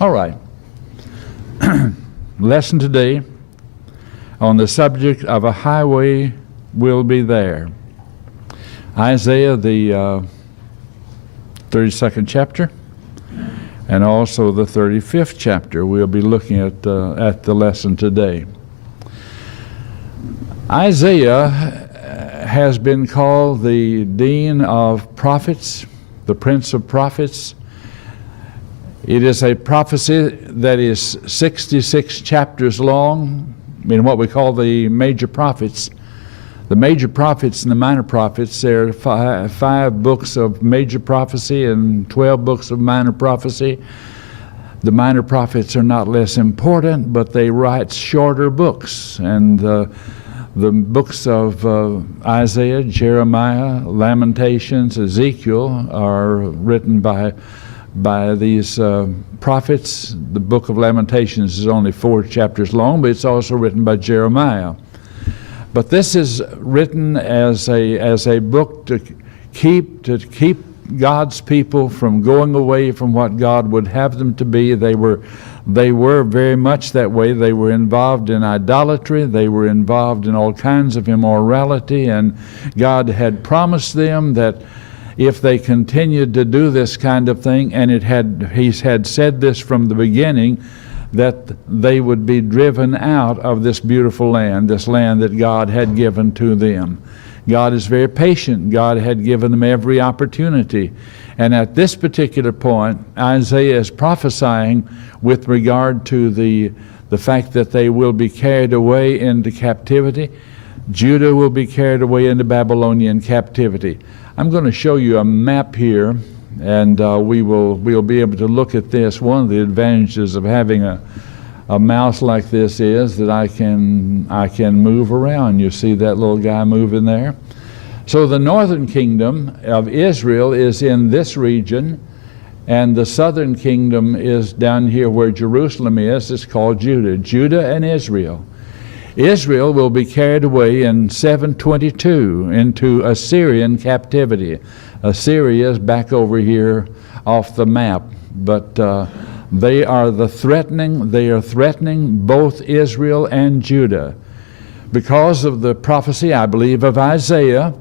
All right. Lesson today on the subject of a highway will be there. Isaiah, the 32nd chapter, and also the 35th chapter. We'll be looking at the lesson today. Isaiah has been called the dean of prophets, the prince of prophets. It is a prophecy that is 66 chapters long. I mean, what we call the major prophets. The major prophets and the minor prophets, there are five books of major prophecy and 12 books of minor prophecy. The minor prophets are not less important, but they write shorter books. And the books of Isaiah, Jeremiah, Lamentations, Ezekiel are written by these prophets. The book of Lamentations is only 4 chapters long, but it's also written by Jeremiah. But this is written as a book to keep God's people from going away from what God would have them to be. They were very much that way. They were involved in idolatry. They were involved in all kinds of immorality, and God had promised them that if they continued to do this kind of thing, and He had said this from the beginning, that they would be driven out of this beautiful land, this land that God had given to them. God is very patient. God had given them every opportunity. And at this particular point, Isaiah is prophesying with regard to the fact that they will be carried away into captivity. Judah will be carried away into Babylonian captivity. I'm going to show you a map here, and we'll be able to look at this. One of the advantages of having a mouse like this is that I can move around. You see that little guy moving there? So the northern kingdom of Israel is in this region, and the southern kingdom is down here where Jerusalem is. It's called Judah. Judah and Israel. Israel will be carried away in 722 into Assyrian captivity. Assyria is back over here off the map, but they are threatening both Israel and Judah. Because of the prophecy, I believe, of Isaiah,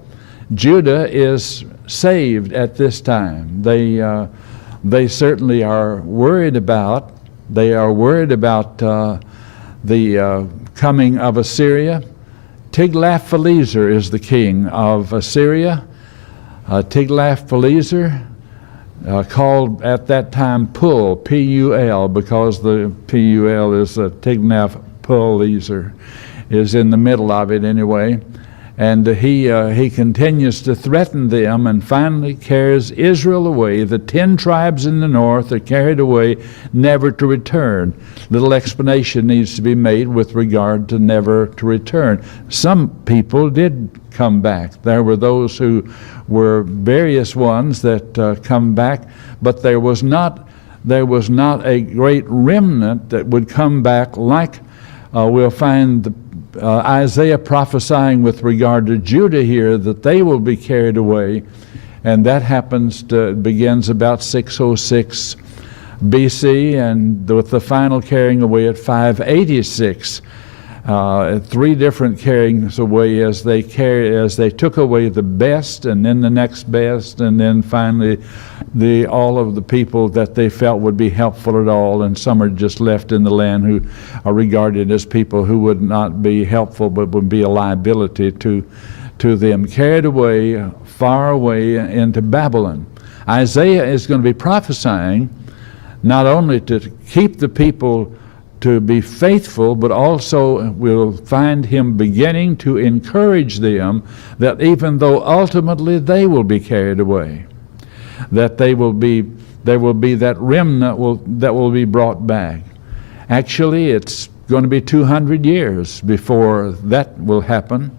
Judah is saved at this time. They certainly are worried about. They are worried about the coming of Assyria. Tiglath-Pileser is the king of Assyria. Tiglath-Pileser, called at that time Pul, P-U-L, because the P-U-L is Tiglath-Pileser, is in the middle of it anyway. And he continues to threaten them and finally carries Israel away. The 10 tribes in the north are carried away, never to return. Little explanation needs to be made with regard to never to return. Some people did come back. There were those who were various ones that come back, but there was not a great remnant that would come back like we'll find Isaiah prophesying with regard to Judah here, that they will be carried away, and that begins about 606 BC, and with the final carrying away at 586. 3 different carryings away as they took away the best, and then the next best, and then finally all of the people that they felt would be helpful at all, and some are just left in the land who are regarded as people who would not be helpful but would be a liability to them, carried away far away into Babylon. Isaiah is going to be prophesying not only to keep the people to be faithful, but also we'll find him beginning to encourage them that even though ultimately they will be carried away, that there will be that remnant that will be brought back. Actually, it's going to be 200 years before that will happen.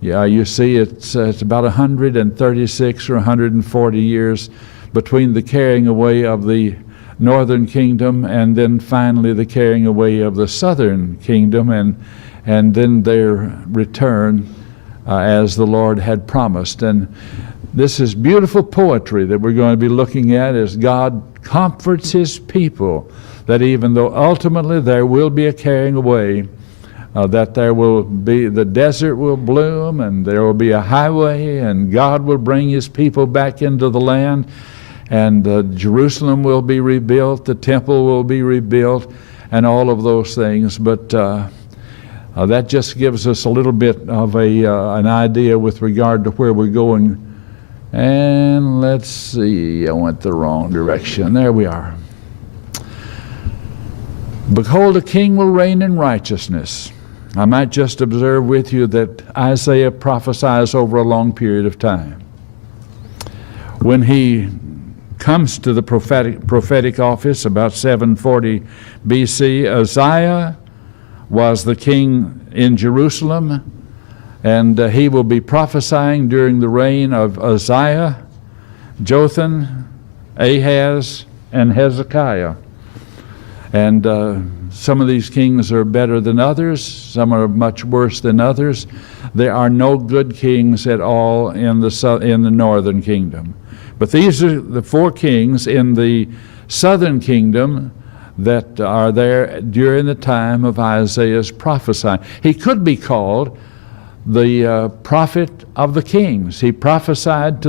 Yeah, you see, it's about 136 or 140 years between the carrying away of the northern kingdom and then finally the carrying away of the southern kingdom, and then their return as the Lord had promised. And This is beautiful poetry that we're going to be looking at as God comforts His people, that even though ultimately there will be a carrying away, that there will be, the desert will bloom and there will be a highway, and God will bring His people back into the land, and Jerusalem will be rebuilt, the temple will be rebuilt, and all of those things. But that just gives us a little bit of an idea with regard to where we're going. And let's see, I went the wrong direction. There we are. Behold, a king will reign in righteousness. I might just observe with you that Isaiah prophesies over a long period of time. When he comes to the prophetic office about 740 BC, Uzziah was the king in Jerusalem, and he will be prophesying during the reign of Uzziah, Jotham, Ahaz, and Hezekiah. And some of these kings are better than others. Some are much worse than others. There are no good kings at all in the northern kingdom. But these are the four kings in the southern kingdom that are there during the time of Isaiah's prophesying. He could be called the prophet of the kings. He prophesied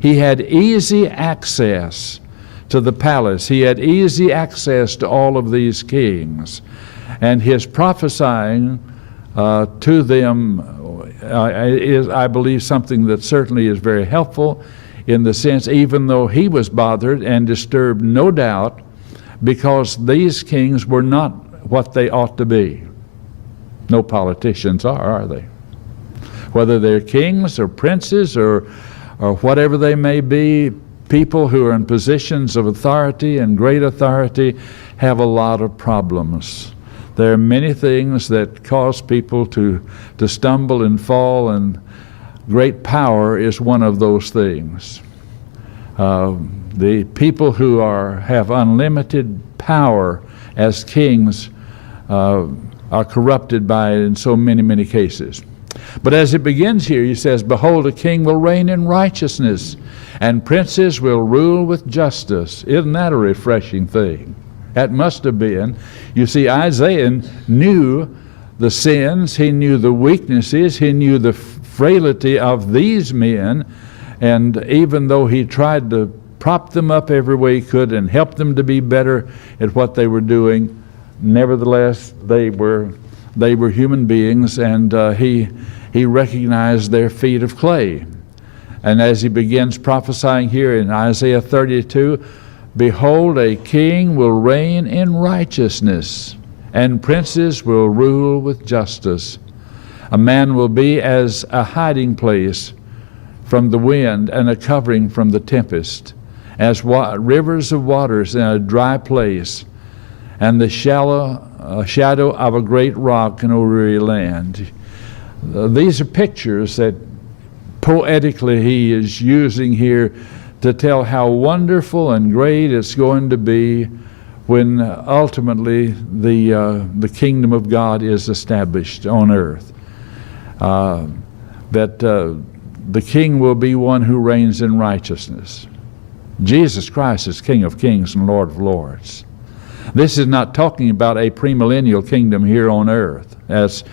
he had easy access to the palace. He had easy access to all of these kings. And his prophesying to them is, I believe, something that certainly is very helpful, in the sense, even though he was bothered and disturbed, no doubt, because these kings were not what they ought to be. No politicians are they? Whether they're kings or princes or whatever they may be, people who are in positions of authority and great authority have a lot of problems. There are many things that cause people to stumble and fall, and great power is one of those things. The people who have unlimited power as kings are corrupted by it in so many, many cases. But as it begins here, he says, behold, a king will reign in righteousness, and princes will rule with justice. Isn't that a refreshing thing? That must have been. You see, Isaiah knew the sins, he knew the weaknesses, he knew the frailty of these men, and even though he tried to prop them up every way he could and help them to be better at what they were doing, nevertheless, they were human beings, and he recognized their feet of clay. And as he begins prophesying here in Isaiah 32, behold, a king will reign in righteousness, and princes will rule with justice. A man will be as a hiding place from the wind and a covering from the tempest, as rivers of waters in a dry place, and the shadow of a great rock in a weary land. These are pictures that poetically he is using here to tell how wonderful and great it's going to be when ultimately the kingdom of God is established on earth. That the king will be one who reigns in righteousness. Jesus Christ is King of kings and Lord of lords. This is not talking about a premillennial kingdom here on earth, as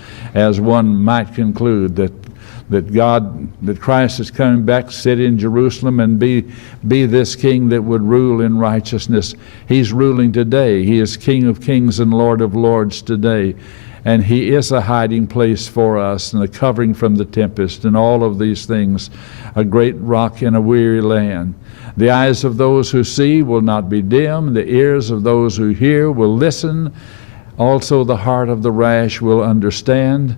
one might conclude, that Christ is coming back, sit in Jerusalem, and be this king that would rule in righteousness. He's ruling today. He is King of kings and Lord of lords today. And he is a hiding place for us, and a covering from the tempest, and all of these things, a great rock in a weary land. The eyes of those who see will not be dim. The ears of those who hear will listen. Also the heart of the rash will understand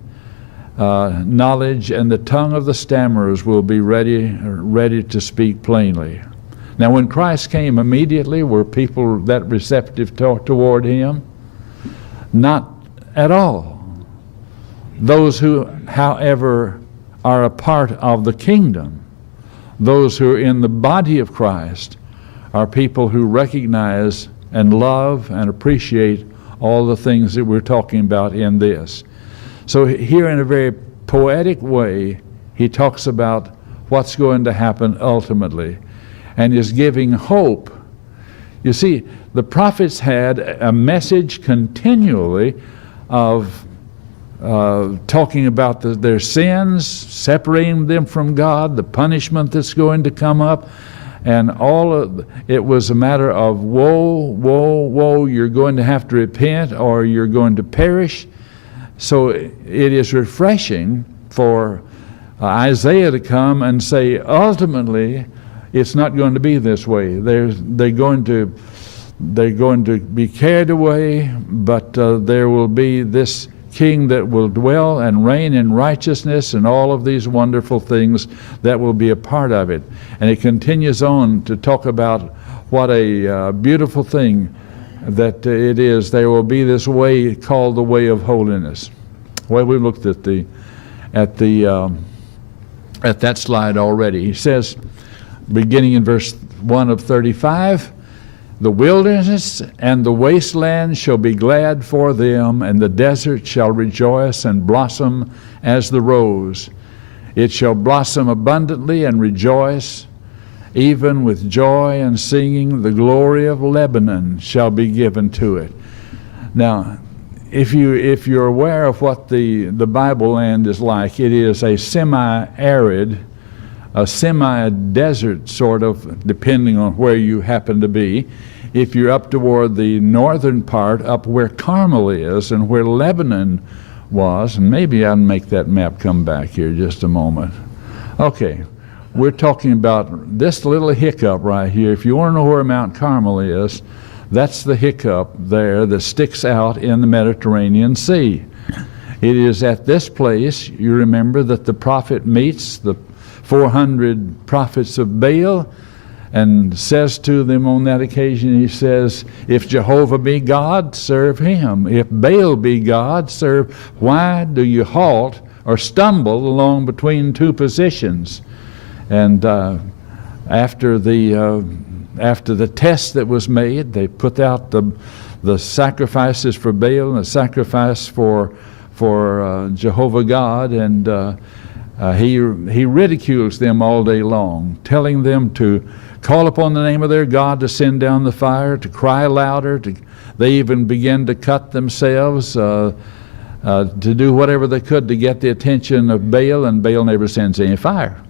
knowledge, and the tongue of the stammerers will be ready to speak plainly. Now, when Christ came, immediately were people that receptive toward him? Not at all. Those who, however, are a part of the kingdom, those who are in the body of Christ, are people who recognize and love and appreciate all the things that we're talking about in this. So here, in a very poetic way, he talks about what's going to happen ultimately, and is giving hope. You see, the prophets had a message continually of talking about their sins, separating them from God, the punishment that's going to come up, and it was a matter of woe, woe, woe, you're going to have to repent or you're going to perish. So it is refreshing for Isaiah to come and say, ultimately, it's not going to be this way. They're going to be carried away, but there will be this king that will dwell and reign in righteousness, and all of these wonderful things that will be a part of it. And it continues on to talk about what a beautiful thing that it is. There will be this way called the way of holiness. Well, we looked at that slide already. He says, beginning in verse 1 of 35, the wilderness and the wasteland shall be glad for them, and the desert shall rejoice and blossom as the rose. It shall blossom abundantly and rejoice, even with joy and singing. The glory of Lebanon shall be given to it. Now, if you're aware of what the Bible land is like, it is a semi-arid, a semi-desert sort of, depending on where you happen to be. If you're up toward the northern part, up where Carmel is and where Lebanon was, and maybe I'll make that map come back here just a moment. Okay, we're talking about this little hiccup right here. If you want to know where Mount Carmel is, that's the hiccup there that sticks out in the Mediterranean Sea. It is at this place, you remember, that the prophet meets the 400 prophets of Baal and says to them on that occasion, he says, if Jehovah be God, serve him. If Baal be God, serve. Why do you halt or stumble along between two positions? And after the test that was made, they put out the sacrifices for Baal and the sacrifice for Jehovah God, and he ridicules them all day long, telling them to call upon the name of their God to send down the fire, to cry louder. They even begin to cut themselves, to do whatever they could to get the attention of Baal, and Baal never sends any fire.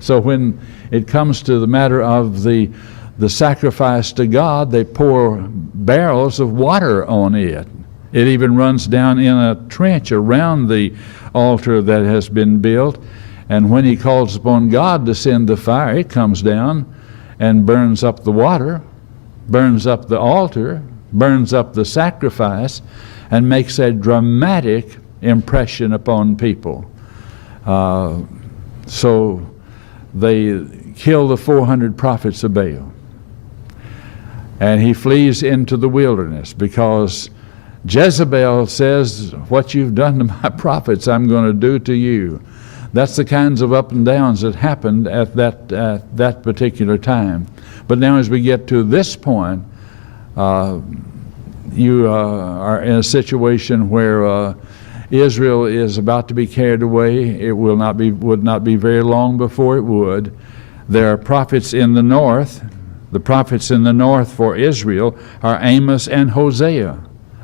So when it comes to the matter of the sacrifice to God, they pour barrels of water on it. It even runs down in a trench around the altar that has been built. And when he calls upon God to send the fire, it comes down and burns up the water, burns up the altar, burns up the sacrifice, and makes a dramatic impression upon people. So they kill the 400 prophets of Baal. And he flees into the wilderness because Jezebel says, what you've done to my prophets, I'm going to do to you. That's the kinds of up and downs that happened at that particular time. But now as we get to this point, you are in a situation where Israel is about to be carried away. It would not be very long before it would. There are prophets in the north. The prophets in the north for Israel are Amos and Hosea.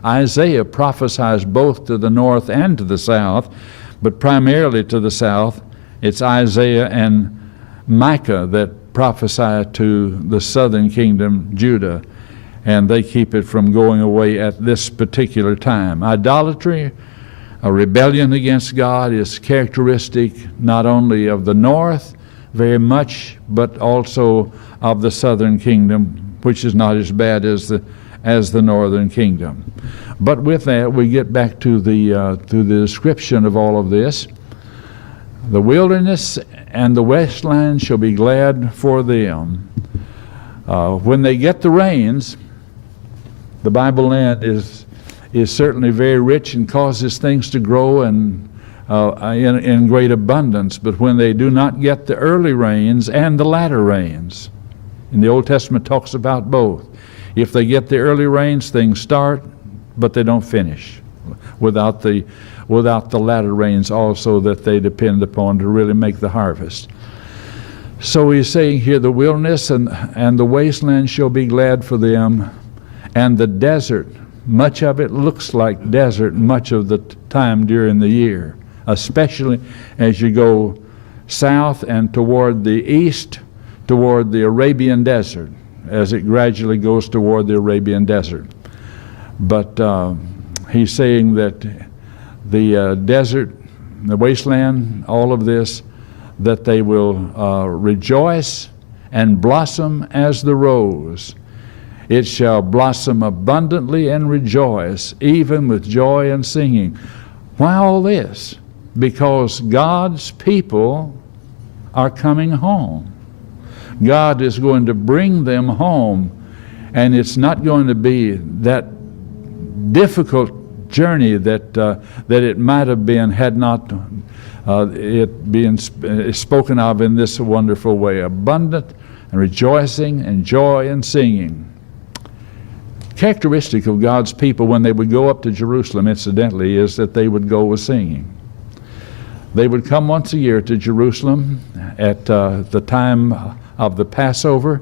Isaiah prophesies both to the north and to the south, but primarily to the south. It's Isaiah and Micah that prophesy to the southern kingdom, Judah, and they keep it from going away at this particular time. Idolatry, a rebellion against God, is characteristic not only of the north very much, but also of the southern kingdom, which is not as bad as the northern kingdom. But with that, we get back to the description of all of this. The wilderness and the wasteland shall be glad for them. When they get the rains, the Bible land is certainly very rich and causes things to grow and in great abundance. But when they do not get the early rains and the latter rains, and the Old Testament talks about both. If they get the early rains, things start, but they don't finish without the latter rains also that they depend upon to really make the harvest. So he's saying here, the wilderness and the wasteland shall be glad for them, and the desert, much of it looks like desert much of the time during the year, especially as you go south and toward the east, toward the Arabian desert, as it gradually goes toward the Arabian desert. But he's saying that the desert, the wasteland, all of this, that they will rejoice and blossom as the rose. It shall blossom abundantly and rejoice, even with joy and singing. Why all this? Because God's people are coming home. God is going to bring them home, and it's not going to be that difficult journey that it might have been had not it being spoken of in this wonderful way. Abundant and rejoicing and joy and singing. Characteristic of God's people when they would go up to Jerusalem, incidentally, is that they would go with singing. They would come once a year to Jerusalem at the time of the Passover,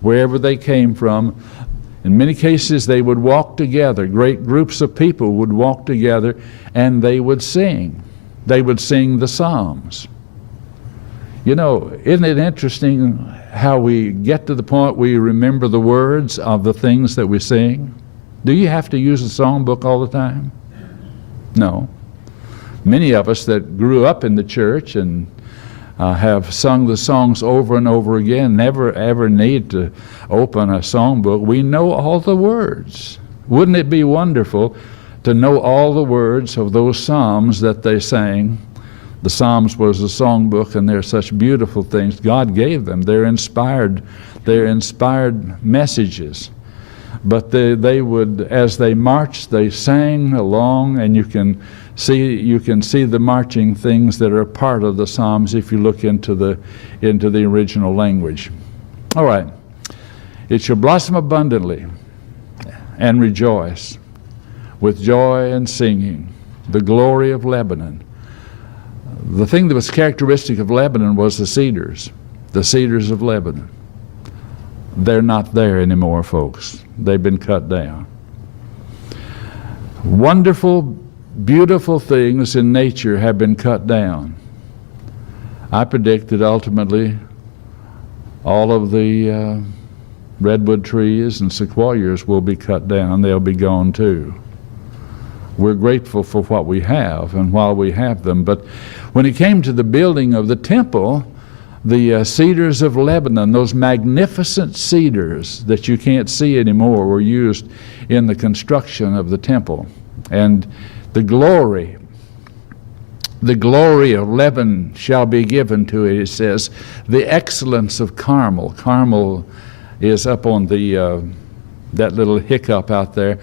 wherever they came from. In many cases, they would walk together. Great groups of people would walk together, and they would sing. They would sing the Psalms. You know, isn't it interesting how we get to the point we remember the words of the things that we sing? Do you have to use a songbook all the time? No. Many of us that grew up in the church and have sung the songs over and over again never ever need to open a songbook. We know all the words. Wouldn't it be wonderful to know all the words of those psalms that they sang? The Psalms was a songbook, and they're such beautiful things. God gave them. They're inspired messages. But they would, as they marched, they sang along, and you can see the marching things that are part of the Psalms if you look into the original language. All right. It shall blossom abundantly and rejoice with joy and singing, the glory of Lebanon. The thing that was characteristic of Lebanon was the cedars of Lebanon. They're not there anymore, folks. They've been cut down. Wonderful, beautiful things in nature have been cut down. I predict that ultimately all of the redwood trees and sequoias will be cut down. They'll be gone too. We're grateful for what we have and while we have them. But when it came to the building of the temple, the cedars of Lebanon, those magnificent cedars that you can't see anymore, were used in the construction of the temple. And the glory of Lebanon shall be given to it, it says. The excellence of Carmel. Carmel is up on the that little hiccup out there.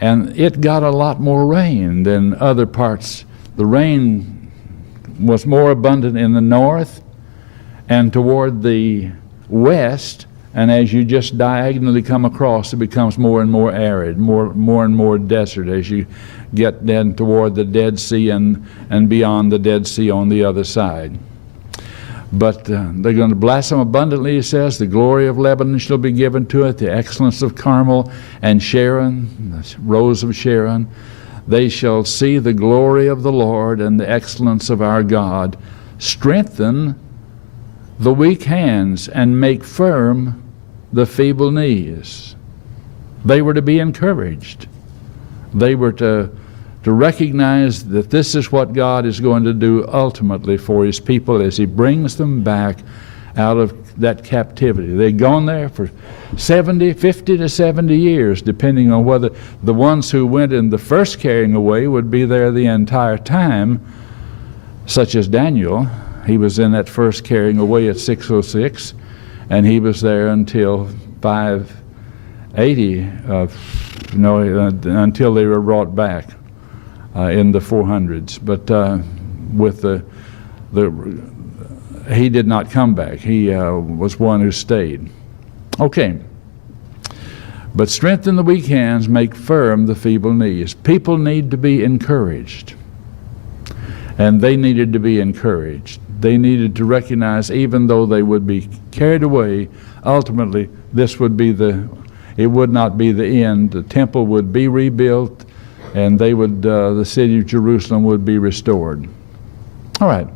And it got a lot more rain than other parts. The rain was more abundant in the north and toward the west, and as you just diagonally come across, it becomes more and more arid, more and more desert as you get then toward the Dead Sea and beyond the Dead Sea on the other side. But they're going to blossom abundantly, it says. The glory of Lebanon shall be given to it, the excellence of Carmel and Sharon, the rose of Sharon. They shall see the glory of the Lord and the excellence of our God. Strengthen the weak hands and make firm the feeble knees. They were to be encouraged. They were to recognize that this is what God is going to do ultimately for His people as He brings them back out of that captivity. They'd gone there for 50 to 70 years, depending on whether the ones who went in the first carrying away would be there the entire time, such as Daniel. He was in that first carrying away at 606, and he was there until 580, until they were brought back in the 400s. But he did not come back. He was one who stayed. Okay. But strengthen the weak hands, make firm the feeble knees. People need to be encouraged. And they needed to be encouraged. They needed to recognize, even though they would be carried away, ultimately this would be it would not be the end. The temple would be rebuilt, and the city of Jerusalem would be restored. All right.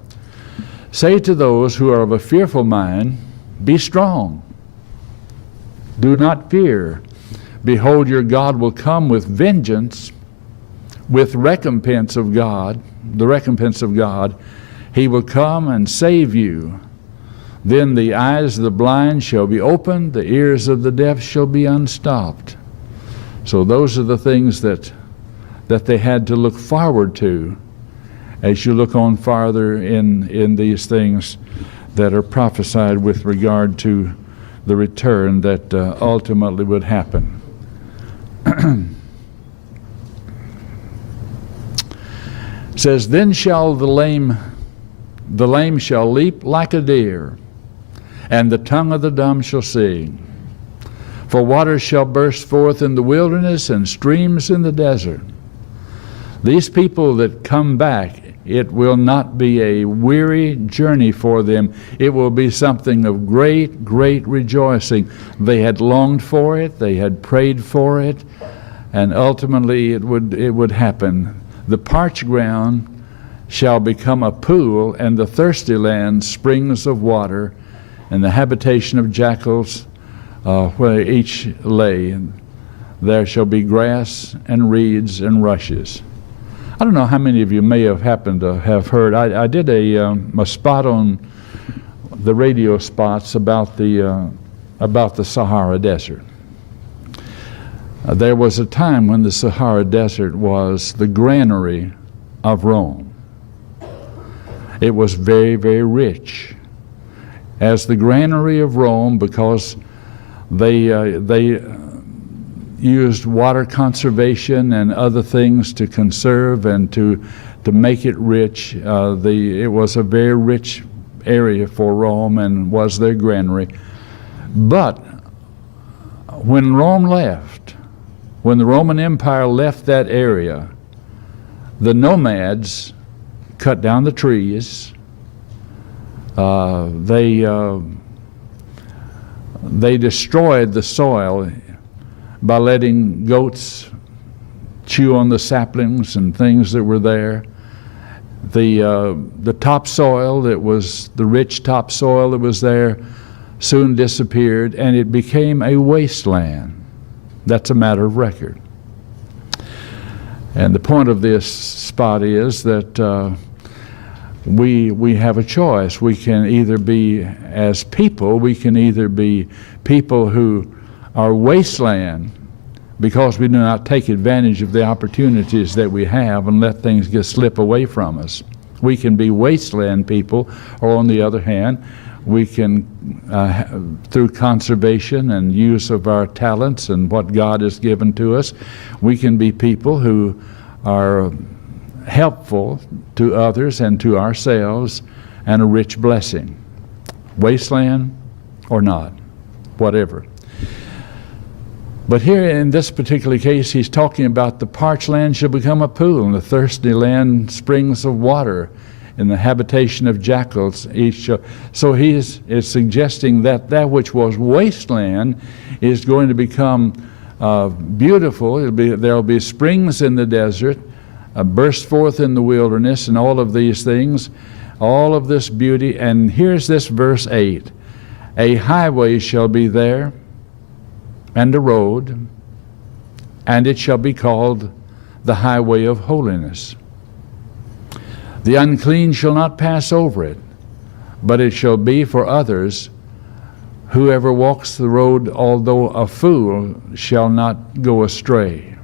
Say to those who are of a fearful mind, be strong. Do not fear. Behold, your God will come with vengeance, with recompense of God, the recompense of God. He will come and save you. Then the eyes of the blind shall be opened, the ears of the deaf shall be unstopped. So those are the things that they had to look forward to as you look on farther in these things that are prophesied with regard to the return that ultimately would happen. It says, then shall the lame shall leap like a deer, and the tongue of the dumb shall sing. For waters shall burst forth in the wilderness and streams in the desert. These people that come back, it will not be a weary journey for them. It will be something of great, great rejoicing. They had longed for it, they had prayed for it, and ultimately it would happen. The parched ground shall become a pool, and the thirsty land springs of water, and the habitation of jackals where each lay. And there shall be grass and reeds and rushes. I don't know how many of you may have happened to have heard. I did a spot on the radio spots about the Sahara Desert. There was a time when the Sahara Desert was the granary of Rome. It was very, very rich. As the granary of Rome, because they used water conservation and other things to conserve and to make it rich. It was a very rich area for Rome and was their granary. But when Rome left, when the Roman Empire left that area, the nomads cut down the trees. They destroyed the soil by letting goats chew on the saplings and things that were there. The topsoil that was the rich topsoil that was there soon disappeared, and it became a wasteland. That's a matter of record. And the point of this spot is that we have a choice. We can either be, as people, we can either be people who are wasteland because we do not take advantage of the opportunities that we have and let things slip away from us. We can be wasteland people, or on the other hand, we can, through conservation and use of our talents and what God has given to us, we can be people who are helpful to others and to ourselves and a rich blessing. Wasteland or not, whatever. But here in this particular case, he's talking about the parched land shall become a pool, and the thirsty land springs of water, in the habitation of jackals each shall. So he is suggesting that which was wasteland is going to become beautiful. There will be springs in the desert, burst forth in the wilderness, and all of these things, all of this beauty. And here's this verse 8. A highway shall be there, and a road, and it shall be called the highway of holiness. The unclean shall not pass over it, but it shall be for others. Whoever walks the road, although a fool, shall not go astray.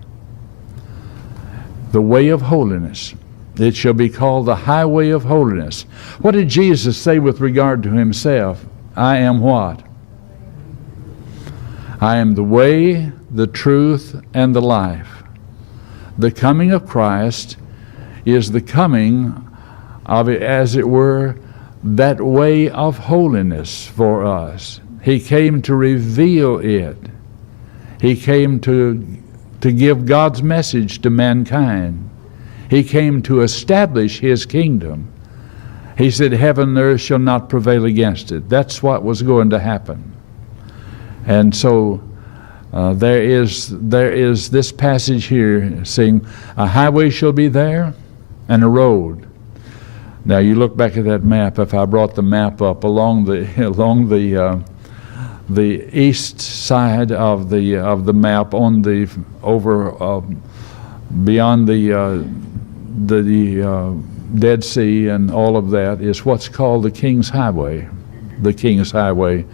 The way of holiness. It shall be called the highway of holiness. What did Jesus say with regard to himself? I am what? I am the way, the truth, and the life. The coming of Christ is the coming of, as it were, that way of holiness for us. He came to reveal it. He came to give God's message to mankind. He came to establish his kingdom. He said, heaven and earth shall not prevail against it. That's what was going to happen. And so there is this passage here saying, a highway shall be there and a road. Now you look back at that map. If I brought the map up along the east side of the map, on the beyond the Dead Sea and all of that, is what's called the King's Highway. The King's Highway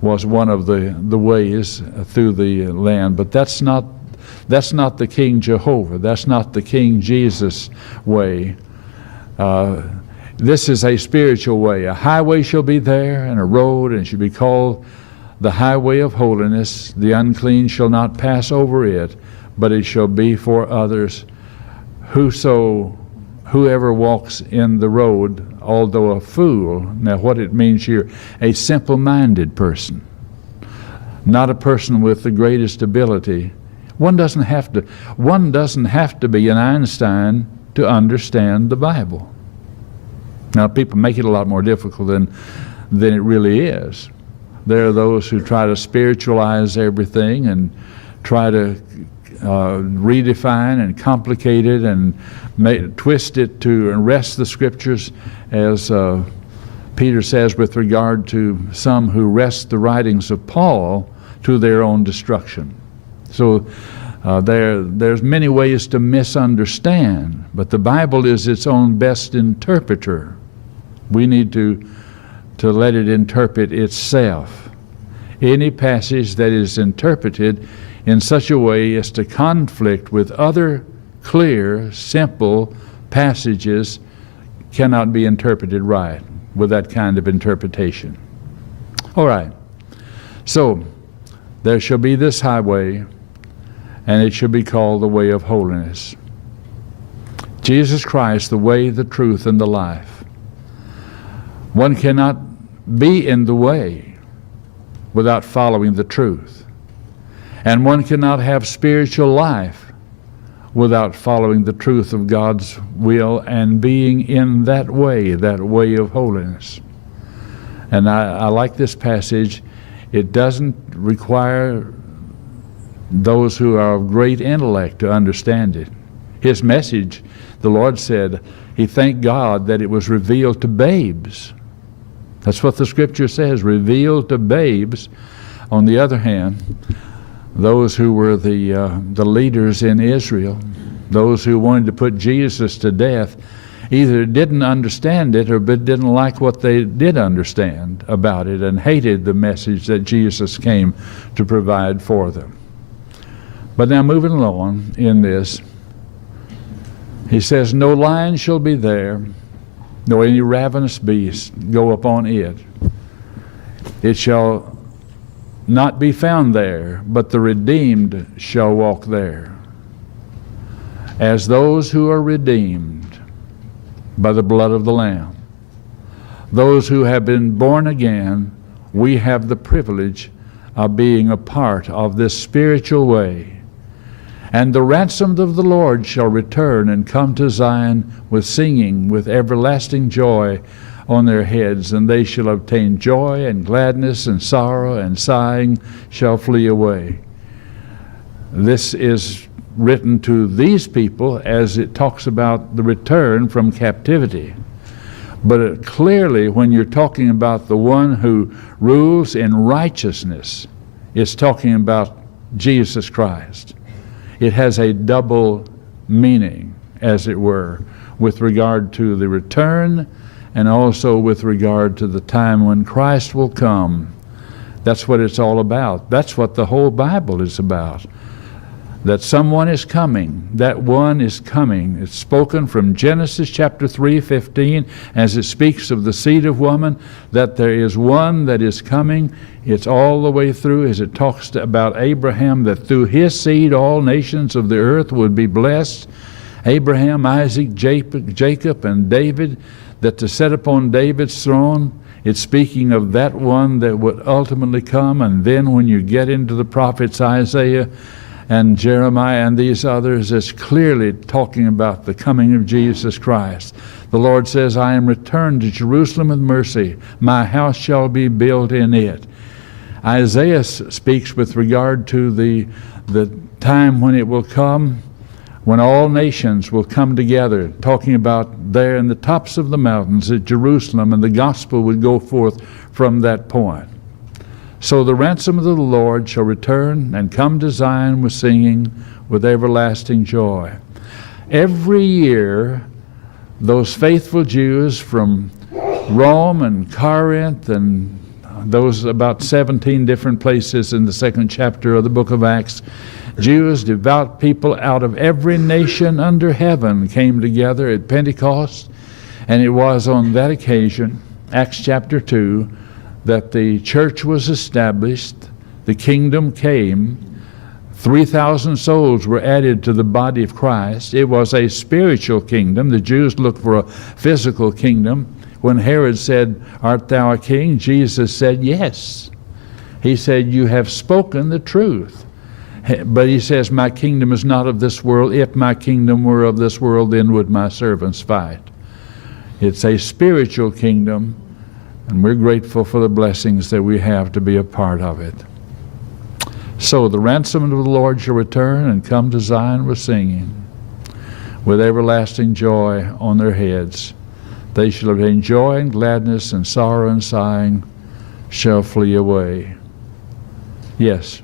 was one of the ways through the land, but that's not the King Jehovah. That's not the King Jesus way. This is a spiritual way. A highway shall be there, and a road, and it shall be called the highway of holiness. The unclean shall not pass over it, but it shall be for others. Whoever walks in the road, although a fool. Now what it means here, a simple-minded person, not a person with the greatest ability. One doesn't have to be an Einstein to understand the Bible. Now people make it a lot more difficult than it really is. There are those who try to spiritualize everything and try to redefine and complicate it and twist it to wrest the Scriptures, as Peter says with regard to some who wrest the writings of Paul to their own destruction. So there's many ways to misunderstand, but the Bible is its own best interpreter. We need to let it interpret itself. Any passage that is interpreted in such a way as to conflict with other clear, simple passages cannot be interpreted right with that kind of interpretation. All right. So there shall be this highway, and it shall be called the way of holiness. Jesus Christ, the way, the truth, and the life. One cannot be in the way without following the truth. And one cannot have spiritual life without following the truth of God's will and being in that way of holiness. And I like this passage. It doesn't require those who are of great intellect to understand it. His message, the Lord said, he thanked God that it was revealed to babes. That's what the Scripture says, revealed to babes. On the other hand, those who were the leaders in Israel, those who wanted to put Jesus to death, either didn't understand it or didn't like what they did understand about it and hated the message that Jesus came to provide for them. But now moving along in this, he says, no lion shall be there, nor any ravenous beast go upon it. It shall not be found there, but the redeemed shall walk there. As those who are redeemed by the blood of the Lamb, those who have been born again, we have the privilege of being a part of this spiritual way. And the ransomed of the Lord shall return and come to Zion with singing, with everlasting joy on their heads, and they shall obtain joy and gladness, and sorrow and sighing shall flee away. This is written to these people as it talks about the return from captivity. But clearly, when you're talking about the one who rules in righteousness, it's talking about Jesus Christ. It has a double meaning, as it were, with regard to the return and also with regard to the time when Christ will come. That's what it's all about. That's what the whole Bible is about. That someone is coming. That one is coming. It's spoken from Genesis chapter 3:15 as it speaks of the seed of woman, that there is one that is coming. It's all the way through as it talks about Abraham, that through his seed all nations of the earth would be blessed. Abraham, Isaac, Jacob, and David, that to sit upon David's throne, it's speaking of that one that would ultimately come. And then when you get into the prophets Isaiah and Jeremiah and these others is clearly talking about the coming of Jesus Christ. The Lord says, I am returned to Jerusalem with mercy. My house shall be built in it. Isaiah speaks with regard to the time when it will come, when all nations will come together, talking about there in the tops of the mountains at Jerusalem, and the gospel would go forth from that point. So the ransom of the Lord shall return and come to Zion with singing, with everlasting joy. Every year, those faithful Jews from Rome and Corinth and those about 17 different places in the second chapter of the book of Acts, Jews, devout people out of every nation under heaven came together at Pentecost, and it was on that occasion, Acts chapter 2, that the church was established, the kingdom came, 3,000 souls were added to the body of Christ. It was a spiritual kingdom. The Jews looked for a physical kingdom. When Herod said, art thou a king? Jesus said, yes. He said, you have spoken the truth. But he says, my kingdom is not of this world. If my kingdom were of this world, then would my servants fight. It's a spiritual kingdom, and we're grateful for the blessings that we have to be a part of it. So the ransom of the Lord shall return and come to Zion with singing, with everlasting joy on their heads. They shall obtain joy and gladness, and sorrow and sighing shall flee away. Yes.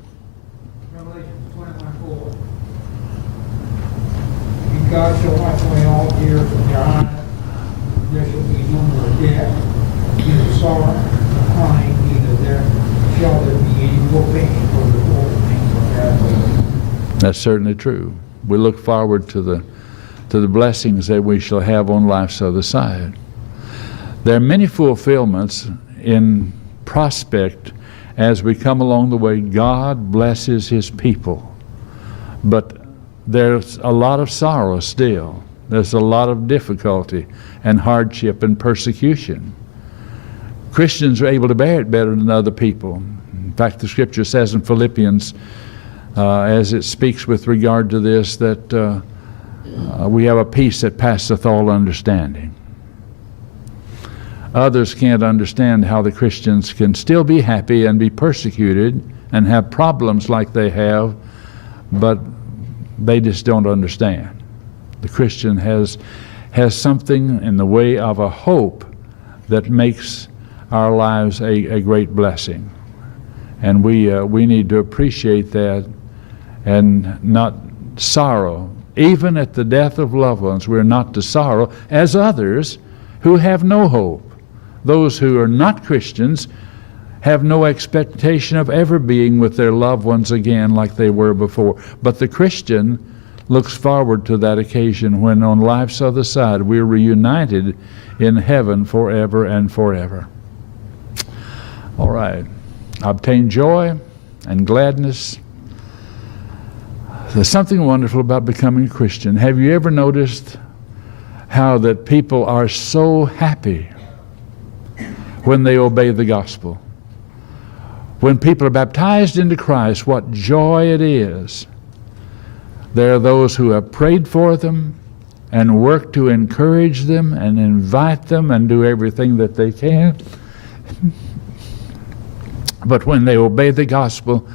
Revelation 21:4. And God shall wipe away all tears from their eyes. There shall be no more death, neither sorrow, nor crying, neither there shall there be any more pain, for the former things are passed away. That's certainly true. We look forward to the blessings that we shall have on life's other side. There are many fulfillments in prospect as we come along the way. God blesses His people. But there's a lot of sorrow still. There's a lot of difficulty and hardship and persecution. Christians are able to bear it better than other people. In fact, the Scripture says in Philippians, as it speaks with regard to this, that we have a peace that passeth all understanding. Others can't understand how the Christians can still be happy and be persecuted and have problems like they have, but they just don't understand. The Christian has something in the way of a hope that makes our lives a great blessing. And we need to appreciate that and not sorrow. Even at the death of loved ones, we're not to sorrow as others who have no hope. Those who are not Christians have no expectation of ever being with their loved ones again like they were before. But the Christian looks forward to that occasion when on life's other side we're reunited in heaven forever and forever. All right. Obtain joy and gladness. There's something wonderful about becoming a Christian. Have you ever noticed how that people are so happy when they obey the gospel? When people are baptized into Christ, what joy it is. There are those who have prayed for them and worked to encourage them and invite them and do everything that they can. But when they obey the gospel,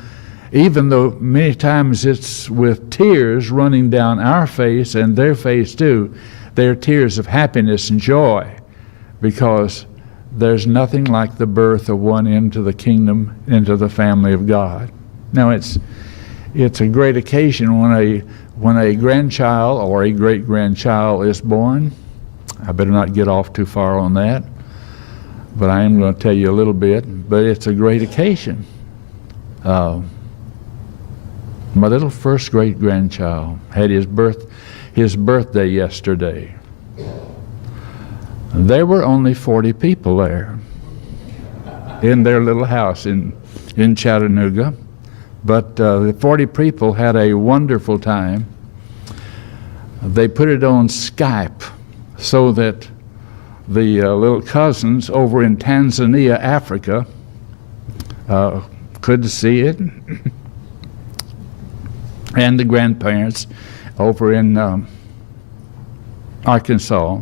even though many times it's with tears running down our face and their face too, they're tears of happiness and joy, because there's nothing like the birth of one into the kingdom, into the family of God. Now it's a great occasion when a grandchild or a great-grandchild is born. I better not get off too far on that, but I am going to tell you a little bit. But it's a great occasion. My little first great-grandchild had his birthday yesterday. There were only 40 people there in their little house in Chattanooga. But the 40 people had a wonderful time. They put it on Skype so that the little cousins over in Tanzania, Africa, could see it. and the grandparents over in Arkansas,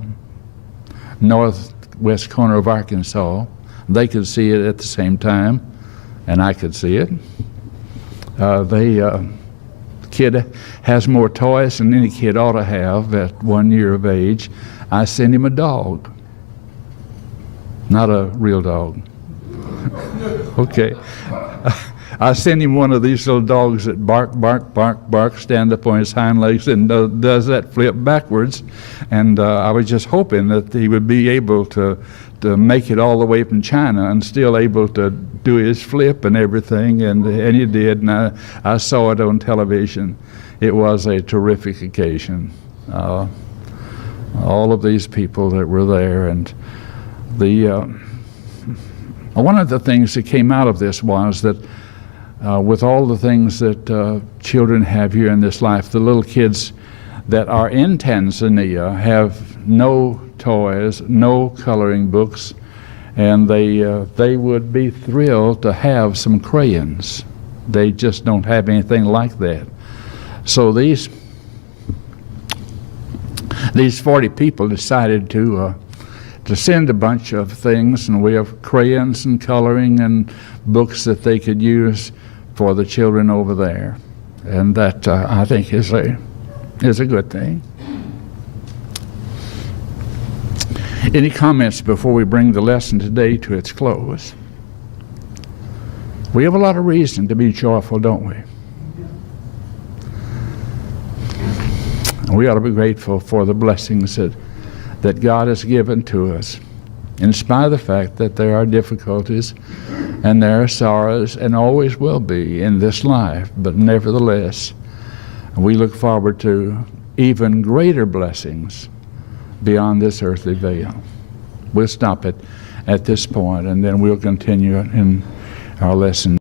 northwest corner of Arkansas. They could see it at the same time, and I could see it. The kid has more toys than any kid ought to have at 1 year of age. I sent him a dog, not a real dog. Okay. I sent him one of these little dogs that bark, bark, bark, bark, stand up on his hind legs and does that flip backwards. And I was just hoping that he would be able to make it all the way from China and still able to do his flip and everything. And he did, and I saw it on television. It was a terrific occasion. All of these people that were there, and one of the things that came out of this was that with all the things that children have here in this life, the little kids that are in Tanzania have no toys, no coloring books, and they would be thrilled to have some crayons. They just don't have anything like that. So these 40 people decided to send a bunch of things, and we have crayons and coloring and books that they could use for the children over there, and that I think is a good thing. Any comments before we bring the lesson today to its close? We have a lot of reason to be joyful, don't we? We ought to be grateful for the blessings that God has given to us, in spite of the fact that there are difficulties and there are sorrows and always will be in this life. But nevertheless, we look forward to even greater blessings beyond this earthly veil. We'll stop it at this point, and then we'll continue in our lesson.